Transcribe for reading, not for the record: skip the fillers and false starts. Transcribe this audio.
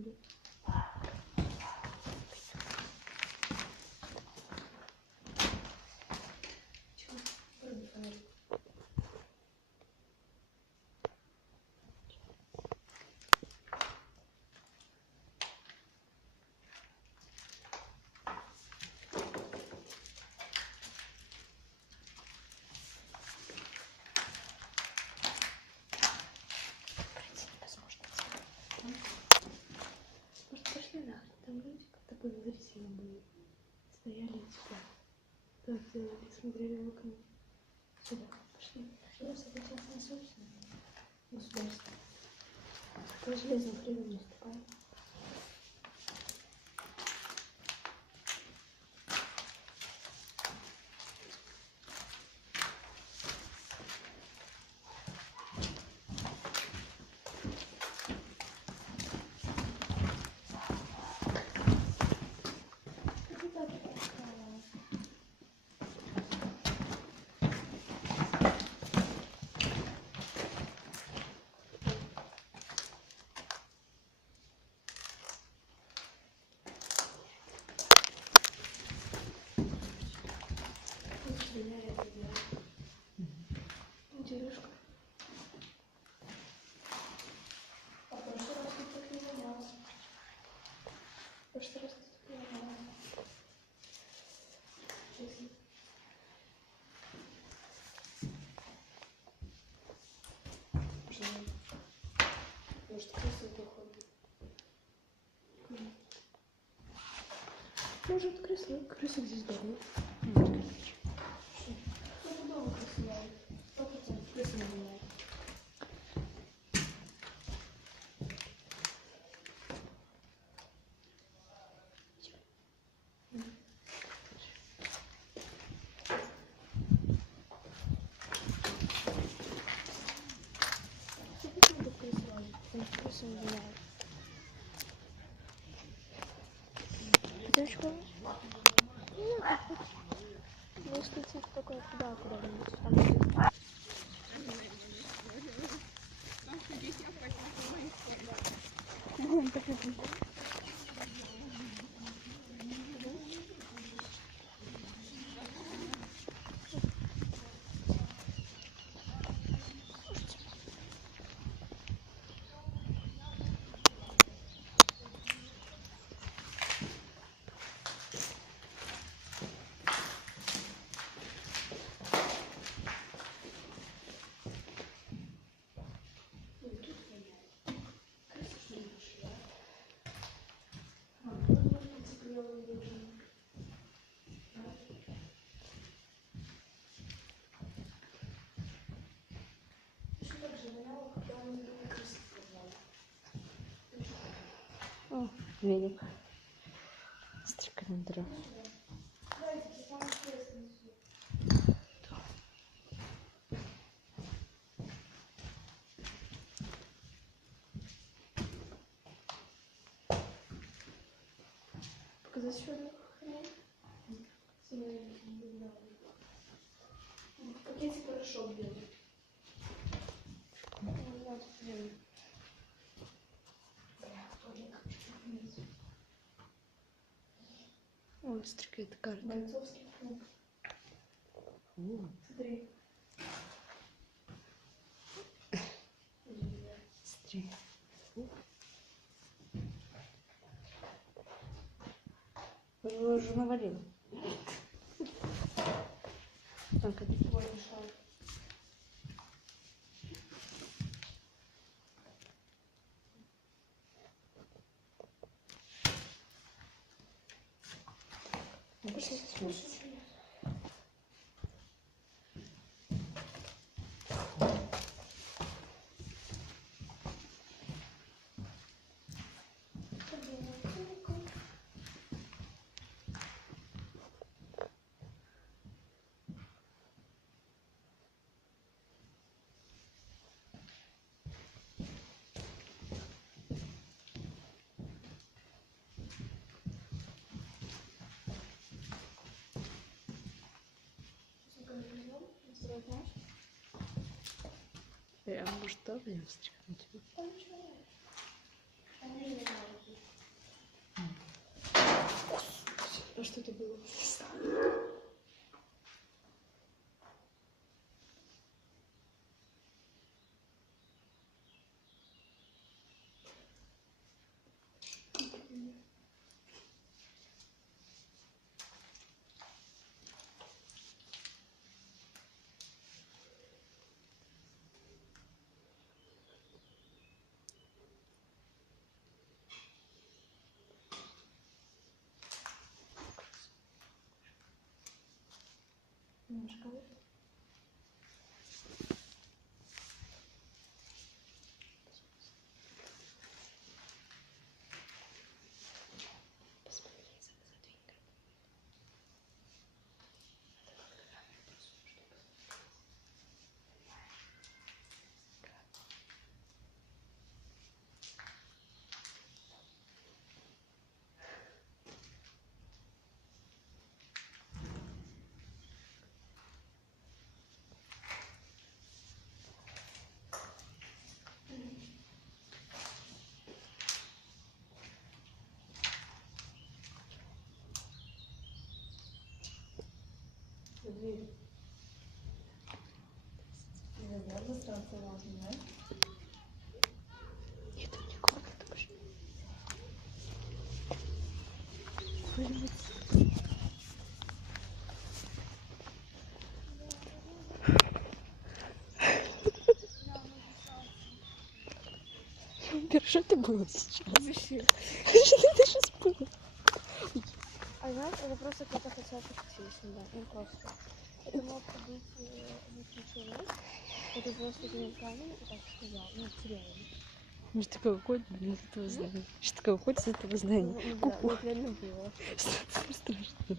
Иди. Может, пошли нахуй, там люди как-то подозрительно были. Стояли сюда. Так делали, смотрели в окно. Сюда. Пошли. Просто это частная собственность. Государство. По железным хребам не ступаем. Дедушка. А в прошлый раз ты так не ломался. В прошлый раз ты так не ломался. Честно. Может, крысы доходят. Может, крысы здесь доходят. Что дома крысы лают? 100% крысы не лают. Девочка, если идти только туда, куда-нибудь, там О, веник. Стрекальный дров. Показать еще одну хрень? В пакете порошок белый. О, стрекает карта. Бойцовский клуб. Смотри. Смотри. Уже навалил. Так, это твой шаг. Пошли смотреть. А может, тоже я встряхнуть? А что это было? Немножко выше. Посмотри, задвинь. Дверь. Наверное, станция важная, да? Нет, никого не тоже. Что это было сейчас? Вообще. Что ты сейчас было? А знаешь, это просто кто-то хотел пошутить, да, ну просто. Это мог быть обычный человек, это просто один камень и так сказал, ну, серьезно. Что такое уходит из этого здания? Что такое уходит из этого здания? Ну, да, вот реально было. Что страшно.